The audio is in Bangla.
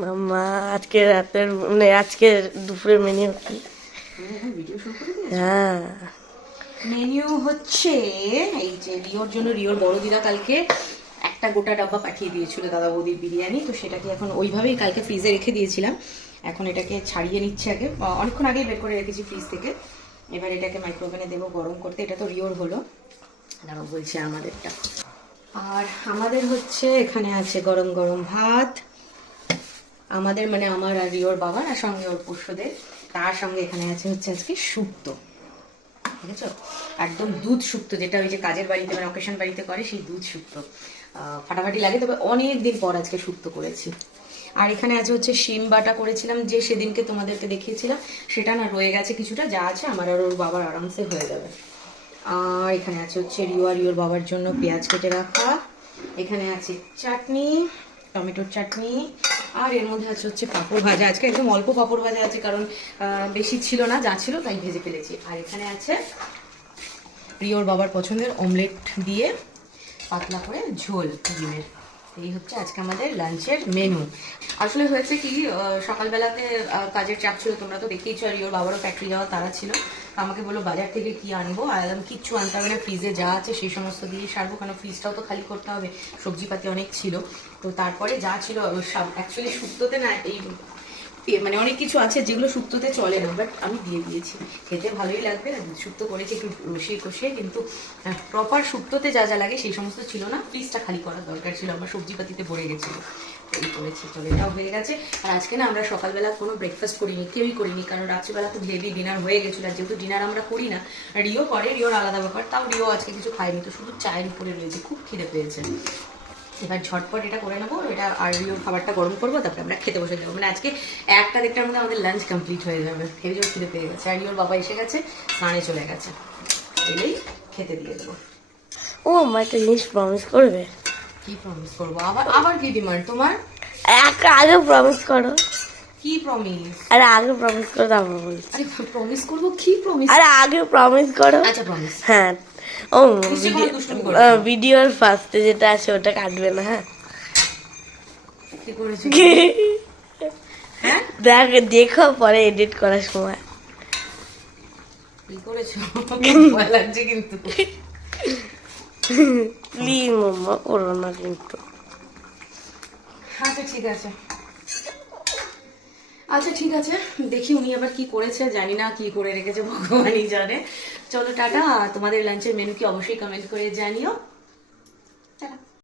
মাম্মা, আজকে রাতের মানে আজকে দুপুরের মেনু কি? হ্যাঁ। মেনু হচ্ছে এই যে রিওর জন্য, রিওর বড় দিদা কালকে একটা গোটা ডাব্বা পাঠিয়ে দিয়েছিল দাদা বৌদির বিরিয়ানি। তো সেটাকে এখন ওইভাবেই কালকে ফ্রিজে রেখে দিয়েছিলাম। এখন এটাকে ছাড়িয়ে নিচ্ছে আগে। অনেকক্ষণ আগেই বের করে রেখেছি ফ্রিজ থেকে। এবার এটাকে মাইক্রোওভেনে দেবো গরম করতে। এটা তো রিওর হলো। দাঁড়াও বলছে আমাদেরটা। আর আমাদের হচ্ছে, এখানে আছে গরম গরম ভাত আমাদের মানে আমার আর রিওর বাবার আর সঙ্গে ওর পুষ্যদের তার সঙ্গে এখানে আছে হচ্ছে আজকে শুক্তো ঠিক আছে একদম দুধ শুক্তো যেটা ওই যে কাজের বাড়িতে মানে অকেশন বাড়িতে করে সেই দুধ শুক্তো ফাটাফাটি লাগে, তবে অনেক দিন পর আজকে শুক্তো করেছি। আর এখানে আছে হচ্ছে শিম বাটা করেছিলাম, যে সেদিনকে তোমাদেরকে দেখিয়েছিলাম, সেটা না রয়ে গেছে কিছুটা, যা আছে আমার আর ওর বাবার আরামসে হয়ে যাবে। আর এখানে আছে হচ্ছে রিও আর রিওর বাবার জন্য পেঁয়াজ কেটে রাখা। এখানে আছে চাটনি, টমেটোর চাটনি আর এর মধ্যে আছে হচ্ছে পাঁপড় ভাজা। আজকে একদম অল্প পাঁপড় ভাজা আছে, কারণ বেশি ছিল না, যা ছিল তাই ভেজে ফেলেছি। আর এখানে আছে প্রিয়র বাবার পছন্দের অমলেট দিয়ে পাতলা করে ঝোল ডিমের। এই হচ্ছে আজকে আমাদের লাঞ্চের মেনু আসলে হয়েছে কি সকালবেলাতে কাজের চাপ ছিল, তোমরা তো দেখেইছো, আর ওর বাবারও ফ্যাক্টরি যাওয়া, তারা ছিল। আমাকে বলল, বাজার থেকে কি আনব? আর কিচ্ছু আনতে হবে না ফ্রিজে যা আছে সেই সমস্ত দিয়ে সারবো, কেন ফ্রিজটাও তো খালি করতে হবে। সবজিপাতি অনেক ছিল। তো তারপরে যা ছিল অ্যাকচুয়ালি শুক্তোতে না, এই মানে অনেক কিছু আছে যেগুলো শুক্তোতে চলে না বাট আমি দিয়ে দিয়েছি। খেতে ভালোই লাগবে না শুক্তো করেছি একটু রসিয়ে কষিয়ে, কিন্তু প্রপার শুক্তোতে যা যা লাগে সেই সমস্ত ছিল না ফ্রিজটা খালি করার দরকার ছিল, আমার সবজিপাতিতে ভরে গেছিল। এই করেছি, চলে এটাও হয়ে গেছে। আর আজকে না আমরা সকালবেলা কোনো ব্রেকফাস্ট করিনি, কেউই করিনি, কারণ রাত্রিবেলা তো হেভি ডিনার হয়ে গেছিল, আর যেহেতু ডিনার আমরা করি না রিও করে, রিওর আলাদা ব্যাপার, তাও রিও আজকে কিছু খায়নি, তো শুধু চায়ের উপরে রয়েছে, খুব খিদে পেয়েছে। এবার ঝটপট এটা করে নেব এটা আর খাবারটা গরম করব তারপরে আমরা খেতে বসে যাব। মানে আজকে একটা দেড়টার মধ্যে আমাদের লাঞ্চ কমপ্লিট হয়ে যাবে। হেভি জোর খিদে পেয়ে গেছে। আর রিওর বাবা এসে গেছে স্নানে চলে গেছে। এলেই খেতে দিয়ে দেবো। ও আমার একটা জিনিস প্রমিস করবে? কি প্রমিস করব? আবার আবার কি ডিমান্ড তোমার? একটা আগে প্রমিস করো। কি প্রমিস আরে আগে প্রমিস করো তারপর বলছি। আরে প্রমিস করব? কি প্রমিস আরে আগে প্রমিস করো। আচ্ছা প্রমিস হ্যাঁ। ও ভিডিওর ফার্স্টে যেটা আছে ওটা কাটবে না হ্যাঁ? হ্যাঁ? দেখ দেখো পরে এডিট করার সময়। প্লিজ মাম্মা করো না কিন্তু। আচ্ছা ঠিক আছে। আচ্ছা ঠিক আছে। দেখি উনি আবার কি করেছে, জানি না কি করে রেখেছে, ভগবানই জানে। চলো, টাটা। তোমাদের লাঞ্চের মেনু কি অবশ্যই কমেন্ট করে জানিও।